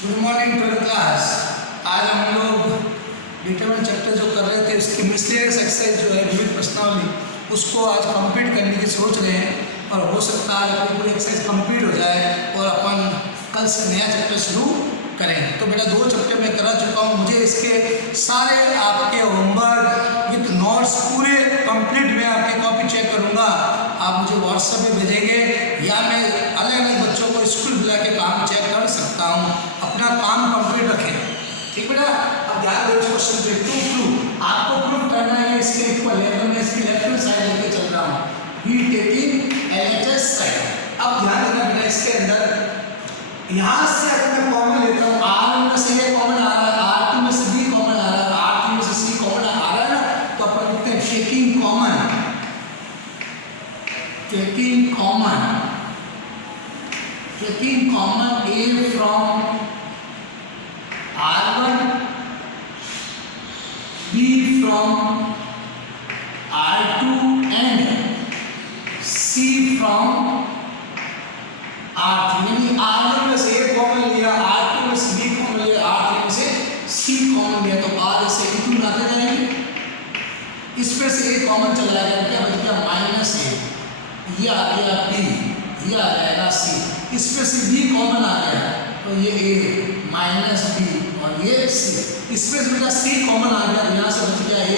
Good morning twelfth class. आज हम लोग डिटरमिनेंट चैप्टर जो कर रहे थे उसकी मिसलेनियस एक्सरसाइज जो है विविध प्रश्नावली उसको आज कंप्लीट करने की सोच रहे हैं और हो सकता है अपनी पूरी एक्सरसाइज कंप्लीट हो जाए और अपन कल से नया चैप्टर शुरू करें। तो बेटा 2 चैप्टर मैं करा चुका हूँ, मुझे इसके सारे आपके होमवर्क विथ नोट्स पूरे कंप्लीट मैं आपकी कॉपी चेक करूँगा। आप मुझे व्हाट्सएप में भेजेंगे या मैं अलग अलग बच्चों को स्कूल बुला के काम चेक कर सकता हूँ। अपना काम कंप्लीट रखें, ठीक बेटा। अब ध्यान दो क्वेश्चन पे प्रूफ आपको प्रूफ करना है इसके इक्वल है, तो मैं इसकी लेफ्ट हैंड साइड लेके चल रहा हूँ, वी टेकिंग एलएचएस साइड। अब ध्यान देना बेटा इसके अंदर यहाँ से अगर मैं कॉमन लेता हूँ, R में से A कॉमन आ रहा है, R2 में से B कॉमन आ रहा है, R3 में से C कॉमन आ रहा है ना, तो अपन लिखते हैं taking common A from R1, B from R2 and C from R3। यानी R1 में से A कॉमन लिया, R2 में से B कॉमन लिया, R3 में से C कॉमन लिया, तो बाद ऐसे इंटू लाते जाएंगे। इसमें से A कॉमन चला जाएगा, क्या बच गया -A, ये आ गया B, ये आ जाएगा C। इसमें से B कॉमन आ गया तो ये A माइनस B और ये C। इसमें से बेटा C कॉमन आ गया, यहाँ से बच गया A,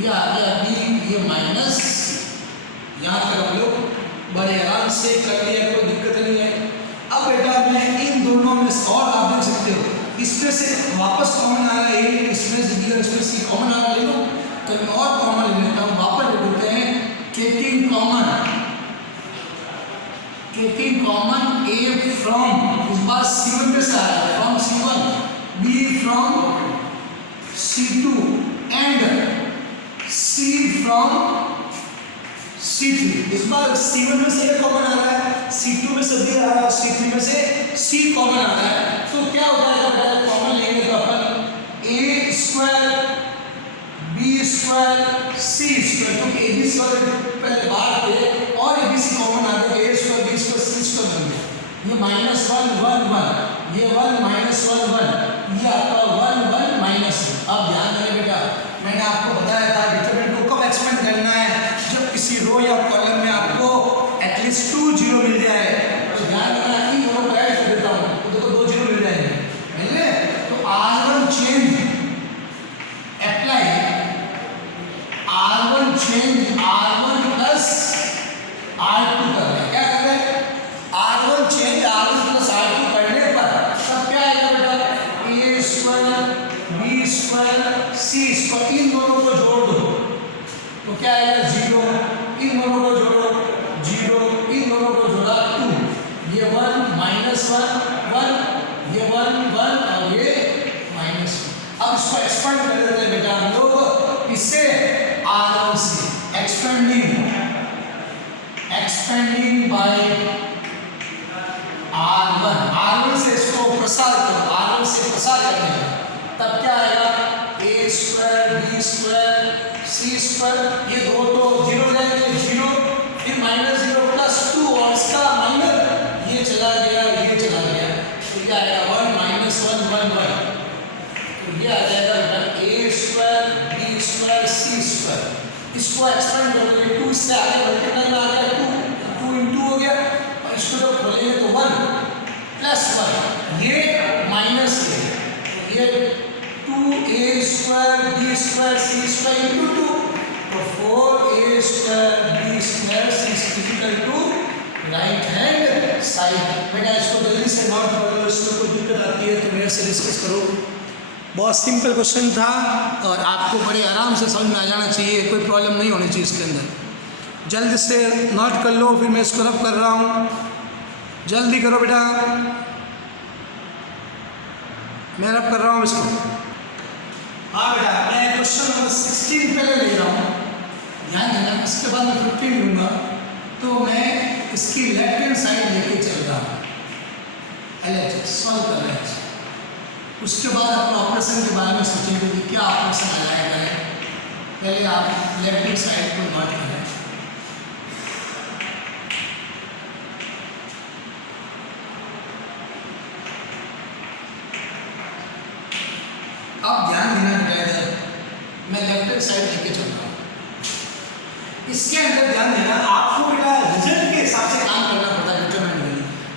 ये आ गया B, ये माइनस C। यहाँ तक हम लोग बड़े आराम से कर लिया, कोई दिक्कत नहीं है। अब बेटा मैं इन दोनों में से और आप देख सकते हो, इसमें से वापस कॉमन आ रहा है A, इसमें से B और इसमें C कॉमन आ रहा है, ले लो। तो मैं और कॉमन ले लेता हूँ, वापस ले लेते हैं टेकिंग कॉमन A फ्रॉम, इस बार C1 में से आ रहा है, from C1, B from C2 and C from C3। इस बार C1 में से A कॉमन आ रहा है, C2 में से B आ रहा है, C3 में से C कॉमन आ रहा है। तो क्या हो जाएगा, कॉमन लेंगे तो अपन A square B square C square, क्योंकि A B स्क्वायर पहले बाहर थे और A B C कॉमन आ गया, A square B square C square बन गया। ये -1 1 1, ये 1 -1 1, ये आपका 1 1 -1। अब ध्यान दें बेटा, मैंने आपको बताया था डिटरमिनेंट को कब एक्सपेंड करना है, जब किसी रो या कॉलम में आपको एटलीस्ट 2 जीरो मिल जाए। तो ध्यान रखना कि दोनों को ऐड कर देता हूँ तो देखो 2 जीरो मिल जाएंगे, मिल गए। तो R1 change apply, R1 change R1 plus R2 कर रहे हैं, क्या कर रहे हैं, R1 change R1 plus R2 करने पर तब क्या आएगा बेटा, A square B square C square, इन दोनों को जोड़ दो तो क्या आएगा 0, इन दोनों को जोड़ो 0, इन दोनों को जोड़ा 2, ये 1 -1 1, ये 1 1 और ये -1। अब इसको एक्सपेंड कर देते हैं बेटा हम लोग, इससे R1 से एक्सपेंडिंग बाय R1 से इसको प्रसार करो, R1 से प्रसार करने का तब क्या आएगा, A square B square C square, ये दो तो 0 जाएंगे 0, फिर -0 प्लस 2 और इसका माइनस ये चला गया, ये चला गया, तो क्या आएगा 1 -1 1 1। तो ये आ जाएगा बेटा A square B square C square. इसको एक्सपेंड कर दो, 2 से आगे मल्टीप्लाई में आ गया 2 इंटू हो गया, और इसको जब खोलेंगे तो 1 प्लस 1, ये माइनस है, तो ये 2A square B square C square into 2, तो 4A square B square C equal to right hand side. बेटा इसको जल्दी से नोट कर लो, इसमें कोई दिक्कत आती है तो मेरे से डिस्कस करो। बहुत सिंपल क्वेश्चन था और आपको बड़े आराम से समझ में आ जाना चाहिए, कोई प्रॉब्लम नहीं होनी चाहिए इसके अंदर। जल्द से नोट कर लो, फिर मैं इसको रब कर रहा हूँ, जल्दी करो बेटा, मैं रब कर रहा हूँ इसको। हाँ बेटा मैं क्वेश्चन नंबर 16 पहले ले रहा हूँ, ध्यान देना, इसके बाद मैं 15 लूँगा। तो मैं इसकी लेफ्ट हैंड साइड लेके चल रहा हूँ, LHS सॉल्व कर रहे हैं। उसके बाद अपने ऑपरेशन के बारे में सोचेंगे कि क्या ऑपरेशन लगाया करें। पहले आप लेफ्ट हैंड साइड को नोट करें, अब ध्यान देना बेटा, इधर मैं लेफ्ट हैंड साइड लेके चल रहा हूँ। इसके अंदर ध्यान देना, आपको बेटा रिजल्ट के हिसाब से काम करना पड़ता है।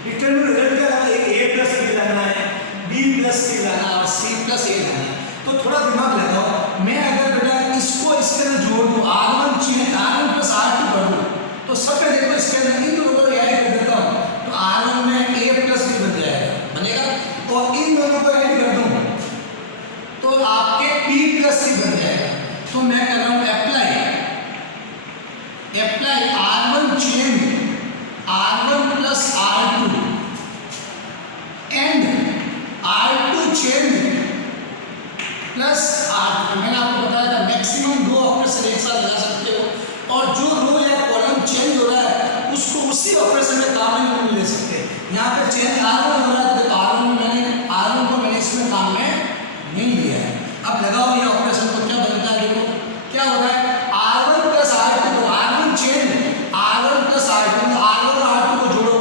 डिटरमिनेंट रिजल्ट क्या लाना है, a प्लस b लाना है, b प्लस c लाना है और c प्लस a लाना है। तो थोड़ा दिमाग लगाओ, मैं अगर बेटा इसको इसके अंदर जोड़ दूँ, r1 प्लस r2 कर दूँ, तो सब पे देखो इसके अंदर इन दोनों को ऐड कर देता हूँ, तो r1 में a प्लस b बन जाएगा, बनेगा। और इन दोनों को ऐड कर दूँ तो आपके p प्लस c बन जाएगा। तो मैं कर रहा हूँ apply r1 change r1 plus r2 and r2 change plus r3। मैंने आपको बताया था मैक्सिमम दो ऑपरेशन एक साथ लगा सकते हो, और जो रो या कॉलम चेंज हो रहा है उसको उसी ऑपरेशन में काम में नहीं ले सकते। यहाँ पे चेंज r1 हो रहा है, तो r1 को मैंने इसमें काम में नहीं लिया है। अब लगाओ ये ऑपरेशन, तो क्या बनता है, देखो क्या हो रहा है, r1 plus r2, r1 change r1 plus r2, r1 और r2 को जोड़ो,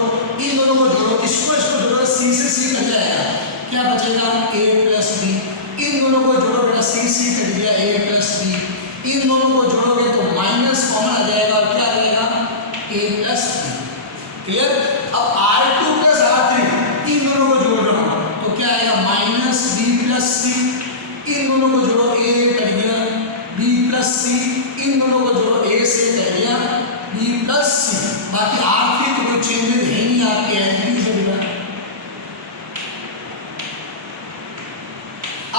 इन दोनों को जोड़ो, इसको जोड़ो, c से c कट जाएगा, क्या बचेगा a प्लस b। इन दोनों को जोड़ो बेटा, c कट गया, a प्लस b। इन दोनों को जोड़ोगे तो माइनस कॉमन आ जाएगा और क्या आ जाएगा a प्लस b। क्लियर। अब r2 प्लस r3 इन दोनों को जोड़ रहा हूँ तो क्या आएगा माइनस b प्लस c। इन दोनों को जोड़ो, a कट गया, b प्लस c। इन दोनों को जोड़ो, a से कट गया, b प्लस c। बाकी r3 तो कोई चेंजेस है नहीं आपके एंटिटी से बिना।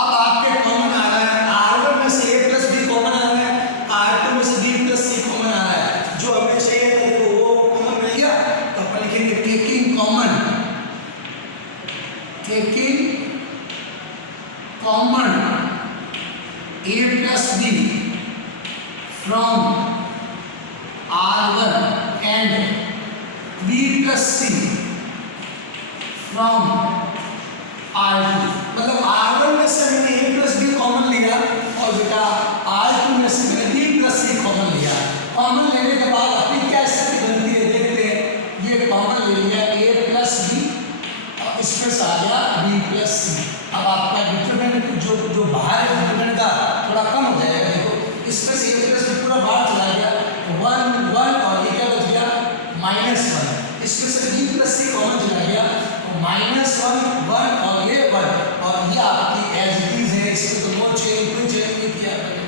अब आपके कॉमन आ रहा है, r1 में से a प्लस b कॉमन आ रहा है, r2 में से b प्लस c कॉमन आ रहा है। जो हमें चाहिए था देखो वो कॉमन मिल गया, तो अपन लिखेंगे taking common a plus b from r1 and b plus c from r2। मतलब r1 में से मैंने a plus b कॉमन लिया और बेटा r2 में से मैंने b plus c कॉमन लिया। कॉमन लेने के बाद अपनी क्या स्थिति बनती है देखते हैं। ये कॉमन ले लिया a plus b और इसमें से आ गया b plus c। अब आपका डिटरमिनेंट जो बाहर है डिटरमिनेंट का थोड़ा कम हो जाएगा। देखो इसमें से a प्लस b पूरा बाहर चला गया, 1 1 और ये क्या बच गया -1। इसमें से b प्लस c कॉमन चला गया तो -1 1 और ये 1 और ये आपकी एज इट इज है। इसमें तो कोई चेंज नहीं किया मैंने।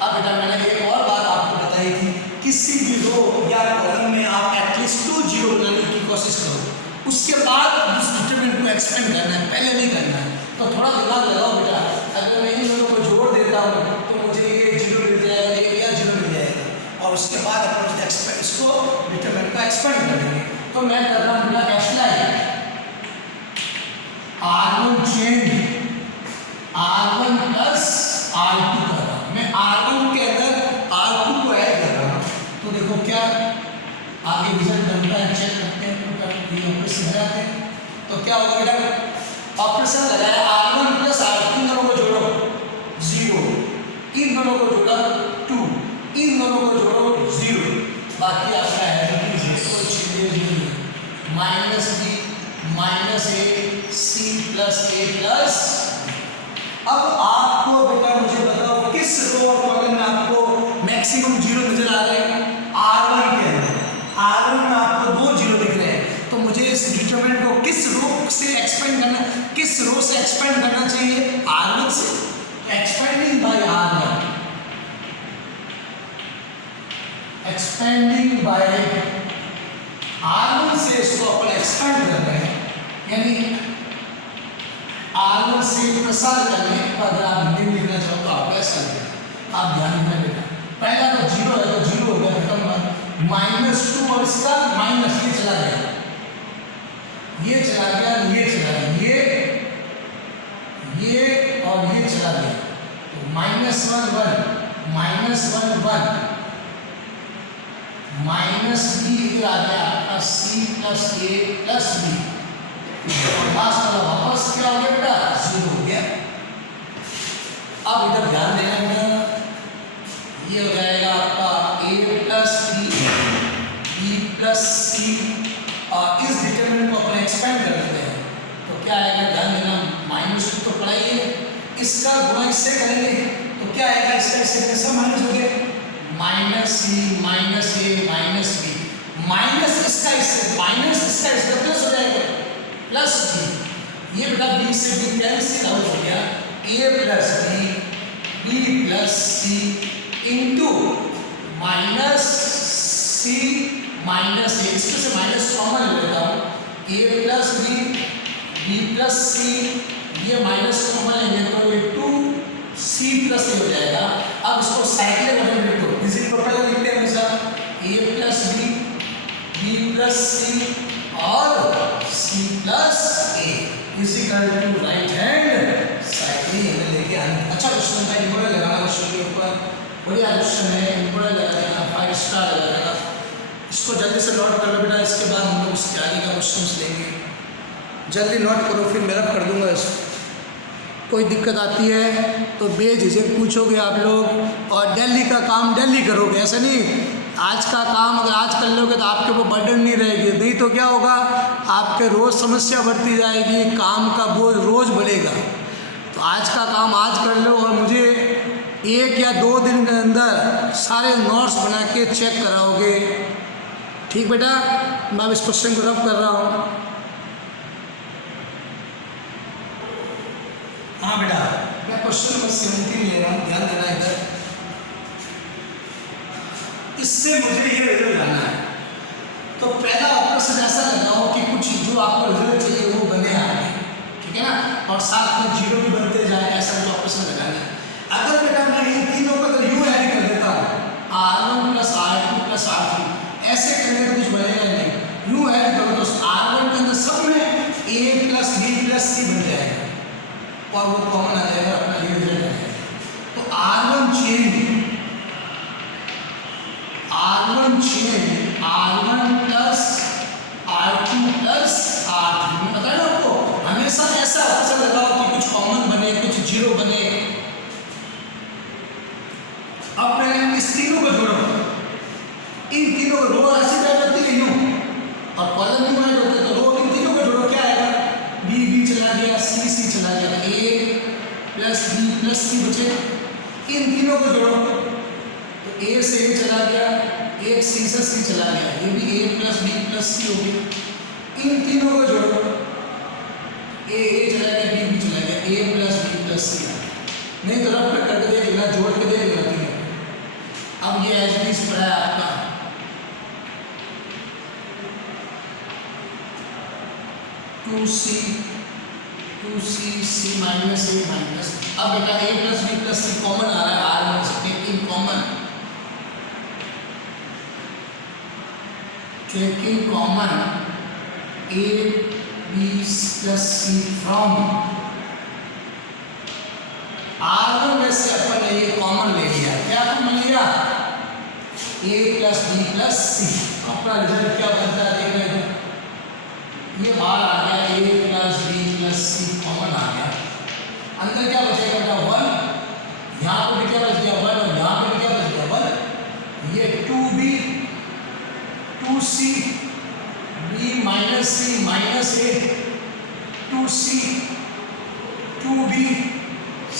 अब बेटा मैंने एक और बात आपको बताई थी, किसी भी रो या कॉलम में आप एटलीस्ट 2 जीरो बनाने की कोशिश करो, उसके बाद उस डिटरमिनेंट को एक्सपेंड करना है, पहले नहीं करना है। तो थोड़ा दिमाग लगाओ बेटा, अगर मैं इन दोनों को जोड़ देता हूँ तो मुझे ये जीरो मिल जाएगा, ये जीरो मिल जाएगा और उसके बाद अपन इसको डिटरमिनेंट का एक्सपेंड कर देंगे। तो मैं कर रहा हूँ बेटा apply r1 change r1 plus r2 कर रहा हूँ। मैं r1 के अंदर r2 को ऐड कर रहा हूँ। तो देखो क्या आगे रिजल्ट बनता है, चेक करते हैं। ये ऑपरेशन हो जाते हैं तो क्या होगा बेटा, ऑपरेशन लगाया r1 प्लस r2, इन दोनों को जोड़ो 0, इन दोनों को जोड़ा 2, इन दोनों को जोड़ो 0। बाकी आपका है कोई चेंजेस नहीं है, -b -a c plus a plus. अब आपको बेटा मुझे बताओ किस रो और कॉलम में आपको मैक्सिमम जीरो नजर आ रहे हैं। r1 के अंदर r1 में आपको 2 जीरो दिख रहे हैं, तो मुझे इस डिटरमिनेंट को किस रो से एक्सपेंड करना, किस रो से एक्सपेंड करना चाहिए, r1 से। Expanding bye r1, expanding bye r1 से इसको अपन एक्सपेंड कर रहे हैं, यानी r1 से प्रसार करने पर अगर आप हिंदी में लिखना चाहो तो आप ऐसा लिखें। आप ध्यान में बेटा, पहला तो जीरो है तो जीरो हो गया खत्म बात, -2 और इसका माइनस ये चला गया, ये चला गया, ये चला गया, ये और ये चला गया, तो -1 1 -1 1 -b इधर आ गया आपका c plus a plus b और लास्ट वाला वापस क्या हो गया बेटा 0 हो गया। अब इधर ध्यान देना बेटा, ये हो जाएगा आपका a plus b plus c और इस डिटरमिनेंट को अपन एक्सपेंड कर देते हैं तो क्या आएगा, ध्यान देना -2 तो पढ़ाई है इसका गुणा इससे करेंगे तो क्या आएगा, इसका इससे करेंगे सब माइनस हो गए, minus C minus A minus B, minus इसका इससे माइनस इसका इससे प्लस हो जाएगा प्लस बी, ये बेटा बी से बी कैंसिल आउट हो गया, ए प्लस बी प्लस सी इंटू माइनस सी माइनस ए, इसमें से माइनस कॉमन ले लेता हूँ, ए प्लस बी प्लस सी, ये माइनस कॉमन लेंगे तो ये 2c प्लस ए हो जाएगा। अब इसको साइक्लिक मॉडल लिखो, इसी को पहले लिखते हैं हमेशा a plus B plus C और c plus A equal to right hand cyclic लेके आने। अच्छा क्वेश्चन था, इंपोर्टेंट लगाना क्वेश्चन के ऊपर, बढ़िया क्वेश्चन है, इंपोर्टेंट लगा देना, 5 स्टार लगा देना, इसको जल्दी से नोट कर लो बेटा, इसके बाद हम लोग उसके आगे का क्वेश्चन लेंगे, जल्दी नोट करो फिर मैं रब कर दूंगा इसको। कोई दिक्कत आती है तो बेझिझक पूछोगे आप लोग, और दिल्ली का काम दिल्ली करोगे, ऐसा नहीं आज का काम अगर आज कर लोगे तो आपके ऊपर बर्डन नहीं रहेगी, नहीं तो क्या होगा आपके रोज़ समस्या बढ़ती जाएगी, काम का बोझ रोज़ बढ़ेगा। तो आज का काम आज कर लो और मुझे 1 या 2 दिन के अंदर सारे नोट्स बना के चेक कराओगे, ठीक बेटा। मैं अब इस क्वेश्चन को रब कर रहा हूँ। हाँ बेटा, मैं क्वेश्चन नंबर 17 ले रहा हूँ, ध्यान देना इधर, इससे मुझे ये रिजल्ट लाना है। तो पहला ऑपरेशन ऐसा लगाओ कि कुछ जो आपको रिजल्ट चाहिए वो बने आगे, ठीक है ना, और साथ में जीरो भी बनते जाए, ऐसा जो ऑपरेशन लगाना है। अगर बेटा मैं इन तीनों को अगर यू ऐड कर देता हूँ R1 plus R2 plus R3, ऐसे करने तो कुछ बनेगा नहीं, यू ऐड करो तो R1 के अंदर सब में A plus B plus C बन जाएगा और वो कॉमन आ जाएगा, अपना ये रिजल्ट आ जाएगा। तो R1 change R1 plus R2 plus R3, मैं बता रहा हूँ आपको, हमेशा ऐसा ऑप्शन लगाओ कि कुछ कॉमन बने कुछ जीरो बने। अब मैं इस तीनों को जोड़ो, इन तीनों को रो ऐसी टाइप होती है यूं और कॉलम भी बने होते, तो रो इन तीनों को जोड़ो, क्या आएगा, B चला गया, C चला गया, A plus B plus C बचेगा। इन तीनों को जोड़ो तो A से A चला गया, एक C से C चला गया, ये भी A plus B plus C हो गया। इन तीनों को जोड़ो, A चला गया, B चला गया, A plus B plus C आ गया। नहीं तो रब पे करके देख लेना, जोड़ के देख लेना तीनों। अब ये एच डी पड़ा है आपका, two C C minus A minus. अब बेटा A plus B plus C common आ रहा है, R1 से taking common, taking common A B plus C from R1 में से अपन ने ये कॉमन ले लिया, क्या कॉमन लिया, A plus B plus C, अपना रिजल्ट क्या बनता है देखना इधर, ये बाहर आ गया A plus B plus C common आ गया, अंदर क्या बचेगा बेटा 1, यहाँ पे भी क्या बच गया 1 और यहाँ पे भी क्या बच गया 1, ये 2B 2C B minus C minus A 2C 2B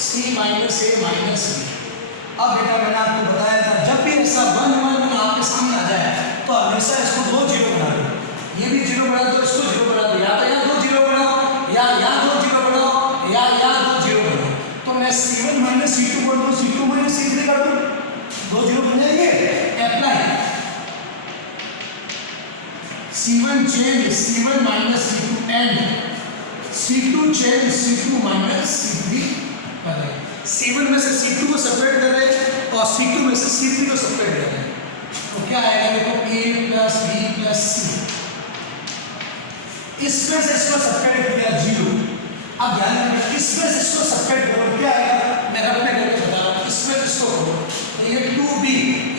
C minus A minus B। अब बेटा मैंने आपको बताया था जब भी ऐसा 1 1 आपके सामने आ जाए तो हमेशा इसको 2 जीरो बना दो, ये भी जीरो बना दो, इसको जीरो बना दो, या तो यहाँ 2 जीरो बनाओ या यहाँ 2 जीरो बनाओ या यहाँ 2 जीरो बनाओ। तो मैं C1 माइनस C2 कर दूँ, C2 माइनस C3 कर दूँ, 2 जीरो बन जाएंगे। Apply C1 change C1 minus C2 and C2 change C2 minus C3 कर रहे हैं, C1 में से C2 को सेपरेट कर रहे हैं और C2 में से C3 को सेपरेट कर रहे हैं, तो क्या आएगा देखो A plus B plus C, इसमें से इसको सेपरेट किया 0। अब ध्यान रखना इसमें से इसको सेपरेट करो, क्या आएगा, मैं रब में करके बता रहा हूँ, इसमें से इसको करो तो ये 2B,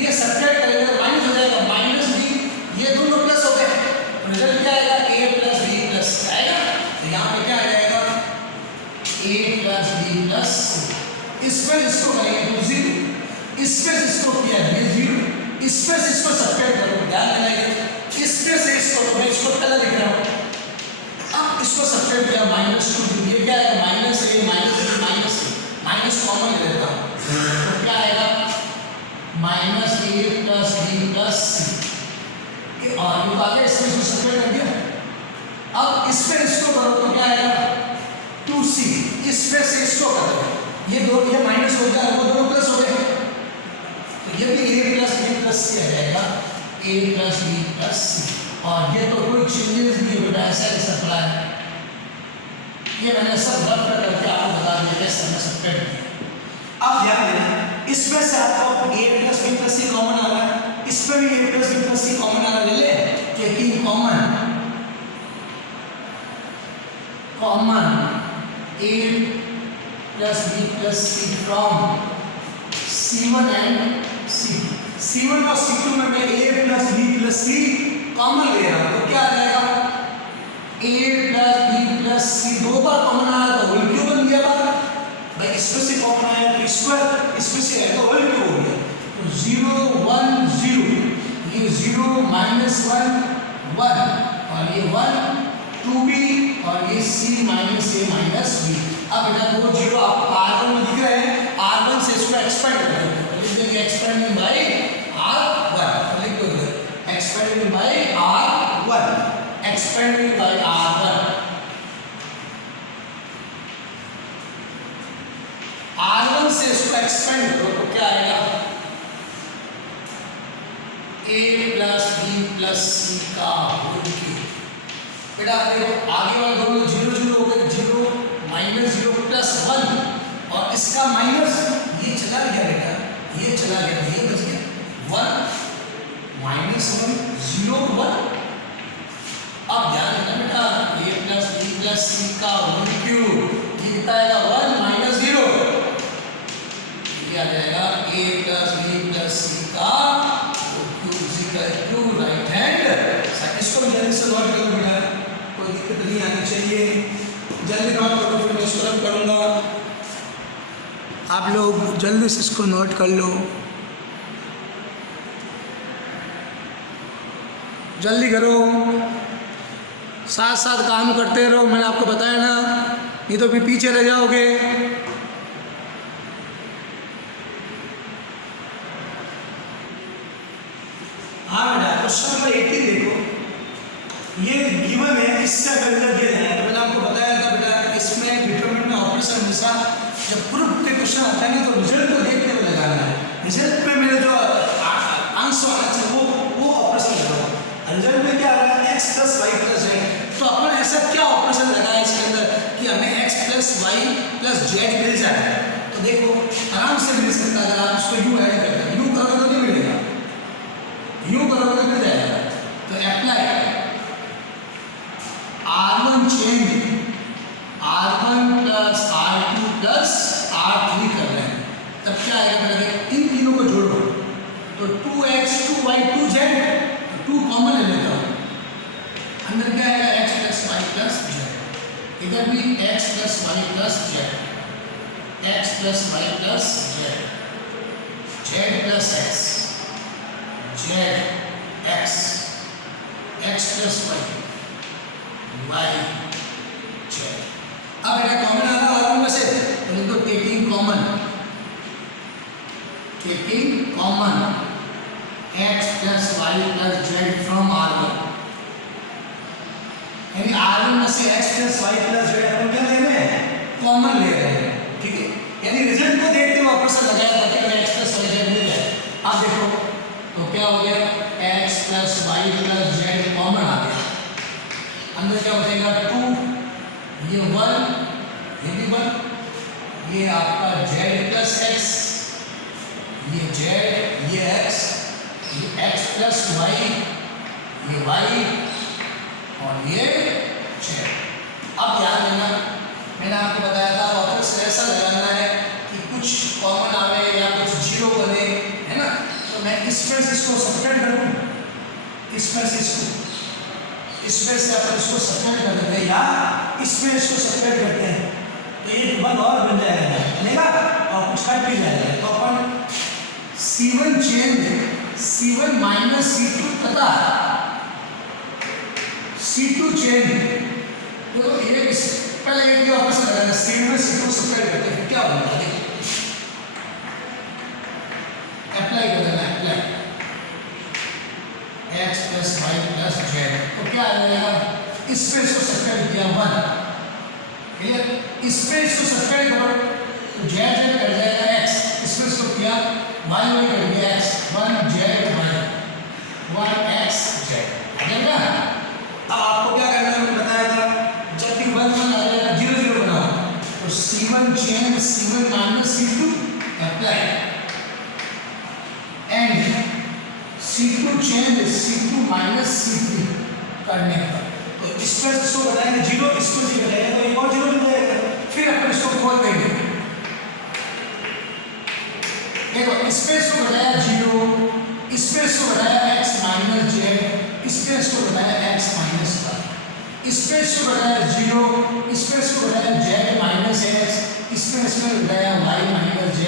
ये सेपरेट करेंगे माइनस हो जाएगा, माइनस B, ये दोनों प्लस हो गए, रिजल्ट क्या आएगा A प्लस B प्लस आएगा, तो यहाँ पे क्या आ जाएगा A प्लस B प्लस, इसमें इसको करेंगे तो 0, इसमें इसको किया ये 0, इसमें से इसको सेपरेट करो, ध्यान देना इसमें से इसको, तो मैं इसको पहले लिख रहा हूँ, अब इसको सेपरेट किया -2, ये क्या है minus A minus B minus C, minus common ले लेता हूँ, तो क्या आएगा माइनस ए प्लस बी प्लस सी, और ये आगे इसमें इसको सेपरेट कर दिया। अब इस पे इसको करो तो क्या आएगा 2c, इस पे से इसको करो, ये दो ये माइनस हो गया, वो दोनों प्लस हो गए, तो ये भी a प्लस बी प्लस सी आ जाएगा, a plus B plus C. और ये तो कोई चेंजेस नहीं बेटा, ऐसा कैसा पड़ा है, ये मैंने सब रफ करके आपको बता दिया कैसे हमने सेपरेट किया। अब ध्यान देना, इसमें से आपको a plus B plus C common आ रहा है, इस पे भी a plus B plus C common आ रहा है, ले ले taking common a plus B plus C from c1 and c1 और c2 में मैं a plus B plus C common ले रहा हूं, तो क्या आ जाएगा a plus B plus C, दो बार कॉमन आया तो होल क्यूब बन गया भाई, इसमें से कॉमन आया तो स्क्वायर, इसमें से है तो होल क्यूब हो गया, तो 0 1 0, ये 0 माइनस 1 1, और ये 1 2b, और ये c minus a minus b। अब बेटा वो जीरो आप r1 में दिख रहे हैं, r1 से इसको एक्सपेंड कर देंगे, तो लिख देंगे एक्सपेंडिंग बाय r1, लिख दो इधर expanding bye r1, expanding bye r1, r1 से इसको एक्सपेंड करो तो क्या आएगा a plus b plus c का होल क्यूब। बेटा देखो आगे वाले दोनों 0 0 हो गए, 0 माइनस 0 प्लस 1, और इसका माइनस ये चला गया बेटा, ये चला गया, ये बच गया 1 माइनस 1 0 1। अब ध्यान देना बेटा, a plus B plus C का होल क्यूब, ये कितना आएगा 1 माइनस 0, ये आ जाएगा a plus B plus C का whole cube is equal to right hand. इसको जल्दी से नोट करो बेटा, कोई दिक्कत नहीं आनी चाहिए, जल्दी नोट करो, फिर मैं इसको रन करूँगा, आप लोग जल्दी से इसको नोट कर लो, जल्दी करो, साथ साथ काम करते रहो, मैंने आपको बताया ना, नहीं तो फिर पीछे रह जाओगे। हाँ बेटा क्वेश्चन नंबर 18 देखो, ये गिवन है, इससे अगर रिजल्ट दिया जाए तो मैंने आपको बताया था बेटा, इसमें डिटरमिनेंट में ऑपरेशन हमेशा जब प्रूफ के क्वेश्चन आता है ना तो रिजल्ट को देखते हुए लगाना है, रिजल्ट पे मेरे जो आंसर आना चाहिए वो ऑपरेशन लगाओ। रिजल्ट में क्या आ रहा है x plus Y plus Z, तो अपन ऐसा क्या ऑपरेशन लगाया इसके अंदर कि हमें x plus Y plus Z मिल जाए, तो देखो आराम से मिल सकता है, अगर आप इसको यू ऐड करते हैं, यू करोगे तो नहीं मिलेगा, यू करोगे तो मिल जाएगा, तो apply R1 change R1 plus R2 plus R3 कर रहे हैं, तब क्या आएगा बेटा, इन तीनों को जोड़ो तो 2x 2y 2z, 2 कॉमन ले लेता हूँ, अंदर क्या आएगा x plus Y plus Z, इधर भी x plus Y plus Z, x plus Y plus Z, Z plus X, Z X, X plus Y Y Z. अब बेटा कॉमन आ रहा है में से, तो लिख दो taking common, taking common x plus Y plus Z from R1, यानी R1 में से x plus Y plus Z अपन क्या ले रहे हैं, कॉमन ले रहे हैं, ठीक है, यानी रिजल्ट को देखते हुए ऑपरेशन लगाया तो क्या x प्लस वाई जेड मिल जाए। अब देखो तो क्या हो गया, x plus Y plus Z common आ गया, अंदर क्या बचेगा 2, ये 1, ये भी 1, ये आपका z प्लस x, ये z, ये x, ये x प्लस वाई, ये y, और ये z। अब ध्यान देना, मैंने आपको बताया था ऑपरेशन ऐसा लगाना है कि कुछ कॉमन आवे या कुछ जीरो बने, है ना, तो मैं इसमें से इसको सेपरेट कर दूँ, इसमें से इसको, इसमें से अपन इसको सेपरेट कर देते हैं या इसमें इसको सेपरेट करते हैं, तो ये 1 और बन जाएगा, बनेगा और कुछ कट भी जाएगा, तो अपन C1 change C1 minus C2 तथा C2 चेंज, तो ये पहले ये ऑपरेशन लगाना, C1 में C2 सेपरेट करते हैं, क्या बनता है वाई प्लस जेड। तो क्या आ जाएगा, इस पे इसको सब्ट्रैक्ट किया 1, क्लियर, इस पे इसको सब्ट्रैक्ट करो तो जेड जेड कट जाएगा x, इस पे इसको किया वाई वाई कट गया x, 1 Z Y 1 x Z आ जाएगा। अब आपको क्या करना है, मैंने बताया था जब भी 1 1 आ जाएगा 0 0 बनाओ तो C1 change C1 minus C2 apply and C2 change C2 minus C3 करने पर तो इस पर इसको बताएंगे 0, इसको 0 जाएगा तो एक और 0 मिल जाएगा, फिर अपन इसको खोल देंगे। देखो इस पे इसको बताया 0, इस पे इसको बताया x माइनस जेड, इस पे इसको बताया x माइनस वाई, इस पे इसको बताया 0, इस पे इसको बताया z माइनस x, इस पे इसको बताया y माइनस z,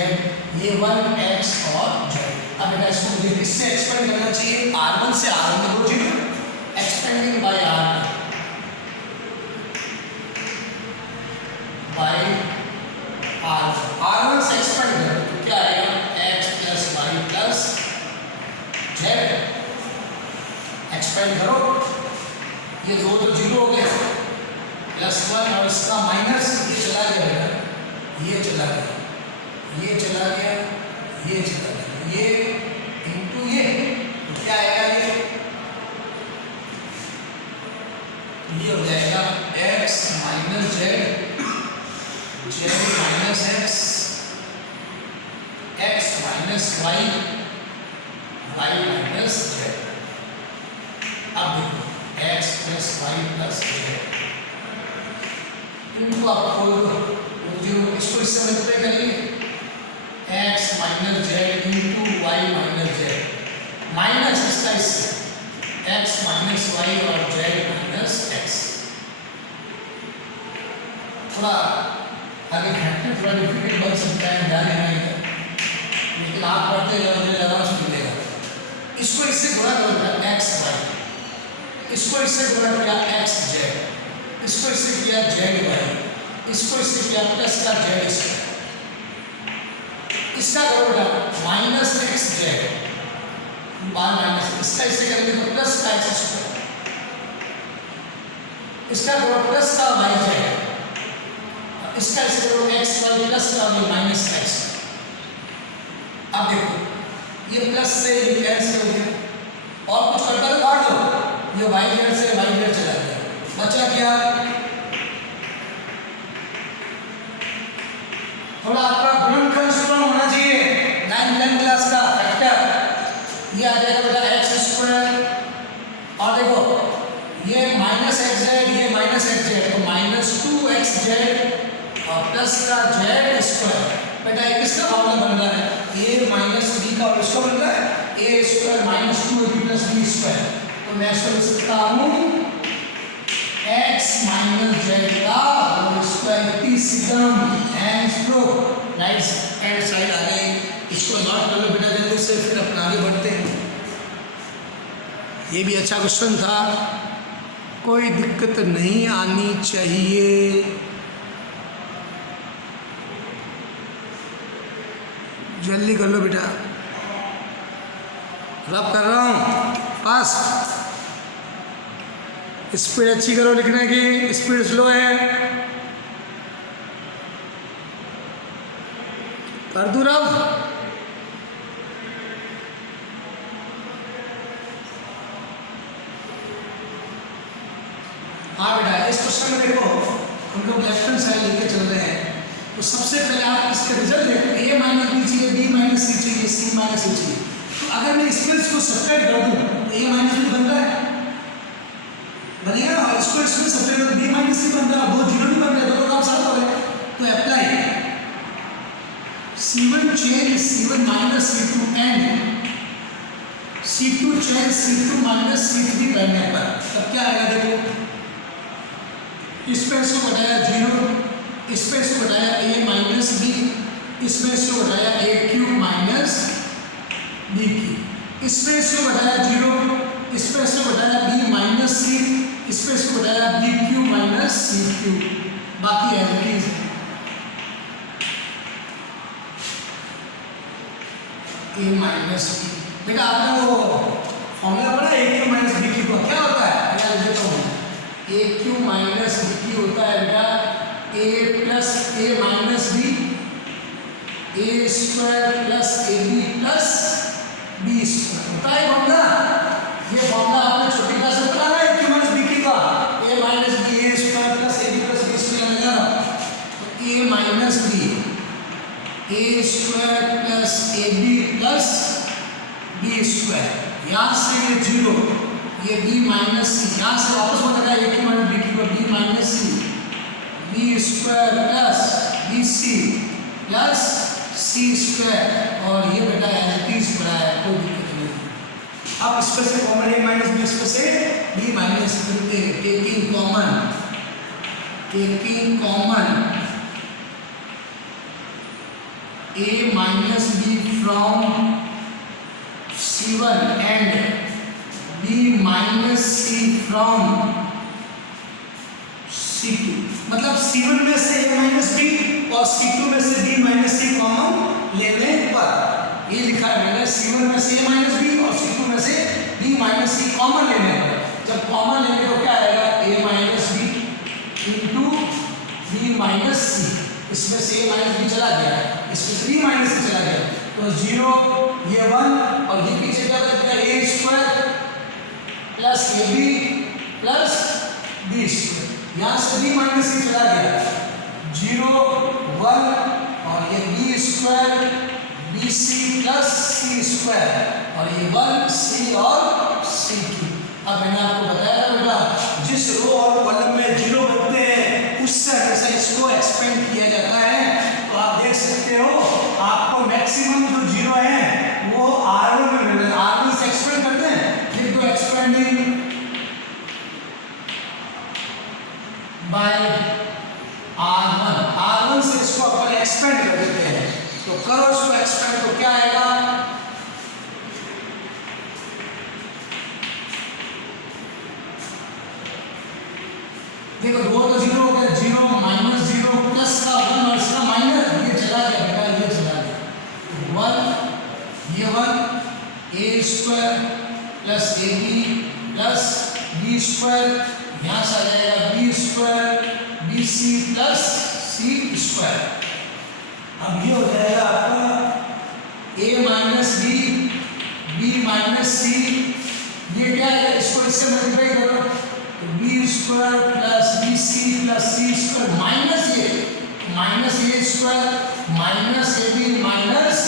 ये 1 x और z। अब बेटा इसको मुझे किससे एक्सपेंड करना चाहिए, r1 से r1 को 0 expanding bye r bye r1 से एक्सपेंड करो तो क्या आएगा x plus Y plus Z, expand करो ये दो तो 0 हो गए प्लस 1 और इसका माइनस, ये चला गया बेटा, ये चला गया, ये चला गया, ये चला गया, ये इंटू ये तो क्या आएगा, ये हो जाएगा x minus Z, Z minus X, X minus Y, Y minus Z. अब देखो x plus Y plus Z, इनको आप खोल दो, इसको इससे मल्टीप्लाई करेंगे x minus Z into Y minus Z minus इसका इससे x माइनस वाई और z माइनस x। थोड़ा आगे घटना थोड़ा डिफिकल्ट बन सकता है, ध्यान देना है, लेकिन आप पढ़ते जाओगे ज़्यादा उसको मिलेगा। इसको इससे गुणा करो x वाई, इसको इससे गुणा किया x जेड, इसको इससे किया z वाई, इसको इससे किया प्लस का z स्क्वायर, इसका करो बेटा माइनस एक्स जेड बार माइनस, इसका इससे करेंगे तो प्लस का एक्स स्क्वायर, इसका करो प्लस का वाई जेड, इसका इससे करो एक्स वाई प्लस का वाई माइनस एक्स। अब देखो ये प्लस से ये कैंसिल हो गया और कुछ करता है काट दो, ये वाई जेड से वाई जेड चला गया, बचा क्या, थोड़ा आपका गुणनखंड स्ट्रांग होना चाहिए, 9th क्लास का फैक्टर, ये आ जाएगा बेटा एक्स स्क्वायर और देखो ये माइनस एक्स जेड, ये माइनस एक्स जेड तो माइनस 2x जेड और प्लस का जेड स्क्वायर। बेटा ये किसका फॉर्मूला बन रहा है, a माइनस b का और इसका बन रहा है a square minus 2ab plus b square, तो मैं इसको लिख सकता हूँ x माइनस जेड का होल स्क्वायर तीसरम and stroke right hand side आ गई। इसको नोट कर लो बेटा जल्दी से, फिर अपन आगे बढ़ते हैं। ये भी अच्छा क्वेश्चन था, कोई दिक्कत नहीं आनी चाहिए। जल्दी कर लो बेटा, रब कर रहा हूँ फास्ट, स्पीड अच्छी करो लिखने की, स्पीड स्लो है, कर दूँ रब। हाँ बेटा इस क्वेश्चन में देखो हम लोग लेफ्ट हैंड साइड लेके चल रहे हैं, तो सबसे पहले आप इसका रिजल्ट देखो, a माइनस बी चाहिए, b माइनस सी चाहिए, c माइनस सी चाहिए। तो अगर मैं इसमें इसको सब्ट्रैक्ट कर दूँ तो a माइनस बी बन रहा है, बनेगा, और इसको इसमें सब्ट्रैक्ट कर b माइनस सी बन रहा है, दो जीरो भी बन रहे, दोनों काम साथ हो गए। तो apply c1 change c1 minus c2 and c2 change c2 minus c3 करने पर तब क्या आएगा, देखो इस पे इसको बताया 0, इस पे इसको बताया a माइनस बी, इस पे इसको बताया a cube minus B cube, इस पे इसको बताया 0, इस पे इसको बताया b माइनस सी, इस पे इसको बताया b cube minus C cube, बाकी as it is a minus B. बेटा आपने वो फॉर्मूला बड़ा A cube minus B cube का क्या होता है, अगर लिख देता हूँ A cube minus B cube होता है बेटा A plus A minus B A square plus A B plus B square होता है फॉर्मूला। ये फॉर्मूला आपने छोटी क्लास में पढ़ा है क्यू माइनस बी क्यू का, A minus B A square plus A B plus B square लगा तो A minus B A square plus A B plus B square, यहाँ से ये जीरो ये बी माइनस सी, यहाँ से वापस बन रहा है A cube minus B cube का B minus C B square plus B C plus C square, और ये बेटा एज पड़ा है कोई दिक्कत नहीं। अब इस पर से कॉमन ए माइनस बी, इस पर से B minus taking common A minus B from C1 and B minus C from C2, मतलब C1 में से A minus B और C2 में से B minus C कॉमन लेने पर, ये लिखा है मैंने C1 में से A minus B और C2 में से B minus C कॉमन लेने पर, जब कॉमन लेंगे तो क्या आएगा A minus B into B minus C, इसमें से A minus B चला गया, इसमें से B minus C चला गया तो जीरो ये 1 और ये पीछे क्या बच गया A square plus A B plus B square, यहाँ से बी माइनस सी चला गया जीरो 1 और ये B square B C plus C square और ये 1 सी और सी क्यू। अब मैंने आपको बताया बेटा जिस रो और कॉलम में जीरो बनते हैं उससे हमेशा इसको एक्सपेंड किया जाता है, तो आप देख सकते हो आपको मैक्सिमम जो जीरो है वो R1 में मिल रहा है, R1 से एक्सपेंड करते हैं ये तो एक्सपेंडिंग बाय R1 से इसको अपन एक्सपेंड कर देते हैं, तो करो इसको एक्सपेंड तो क्या आएगा देखो दो तो जीरो हो गया, जीरो माइनस जीरो प्लस का 1 और इसका माइनस ये चला गया बेटा, ये चला गया 1 ये 1 A square plus A B plus B square, यहाँ से आ जाएगा B square B C plus C square. अब ये हो जाएगा आपका A minus B minus C, ये क्या है इसको इससे मल्टीप्लाई करो तो B square plus B C plus C square minus A square minus A B minus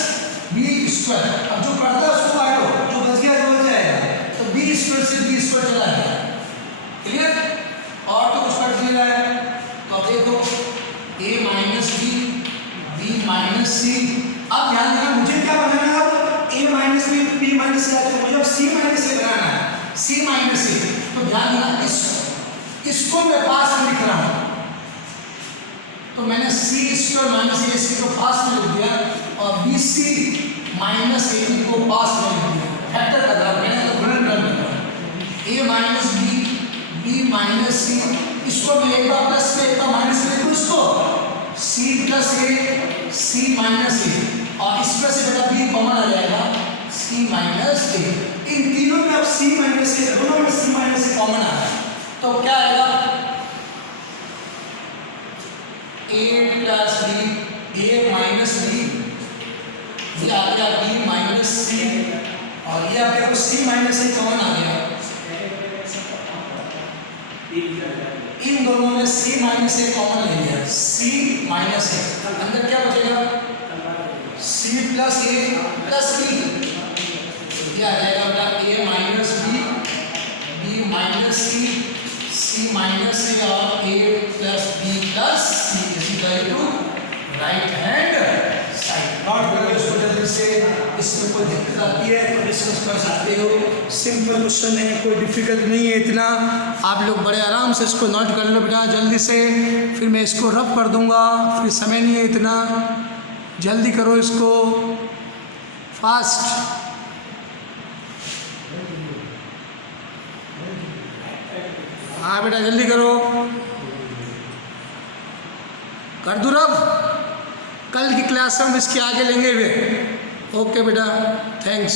B square. अब जो पढ़ता है उसको काटो, जो बच गया जो बच जाएगा, तो बी स्क्वायर से बी स्क्वायर चला गया, क्लियर, और तो कुछ कट नहीं रहा है, तो अब देखो ए माइनस बी माइनस सी। अब ध्यान देना मुझे क्या बनाना है, अब ए माइनस बी माइनस सी आता है, मुझे अब सी माइनस ए बनाना है, सी माइनस ए, तो ध्यान देना इसको मैं पास में लिख रहा हूं, तो मैंने सी स्क्वायर माइनस ए सी को पास में लिख दिया और B C minus A B को पास में लिख दिया, फैक्टर कर रहा हूं मैंने, तो गुणन कर दिया ए माइनस बी माइनस सी, इसको मैं एक बार प्लस में एक बार माइनस में लिखूं, इसको सी plus A C minus A, और इसमें से बेटा बी कॉमन आ जाएगा सी माइनस ए, इन तीनों में अब सी माइनस ए, दोनों में सी माइनस ए कॉमन आ रहा है, तो क्या आएगा ए प्लस बी ए माइनस बी, ये आ गया बी माइनस सी, और ये आप देखो सी माइनस ए कॉमन आ गया, इन दोनों में सी माइनस ए कॉमन ले लिया, सी माइनस ए, अंदर क्या बचेगा C plus A plus B, ये आ जाएगा बेटा A minus B minus C minus A और A plus B plus C is equal to right hand side. Note करो इसको जल्दी से, इसमें कोई दिक्कत आती है तो डिस्कस कर सकते हो, सिंपल क्वेश्चन है, कोई डिफिकल्ट नहीं है इतना, आप लोग बड़े आराम से इसको नोट कर लो बेटा जल्दी से, फिर मैं इसको रफ कर दूंगा, फिर समय नहीं है इतना, जल्दी करो इसको फास्ट। हाँ बेटा जल्दी करो, कर दूँ रफ, कल की क्लास में हम इसके आगे लेंगे वे। ओके बेटा, थैंक्स।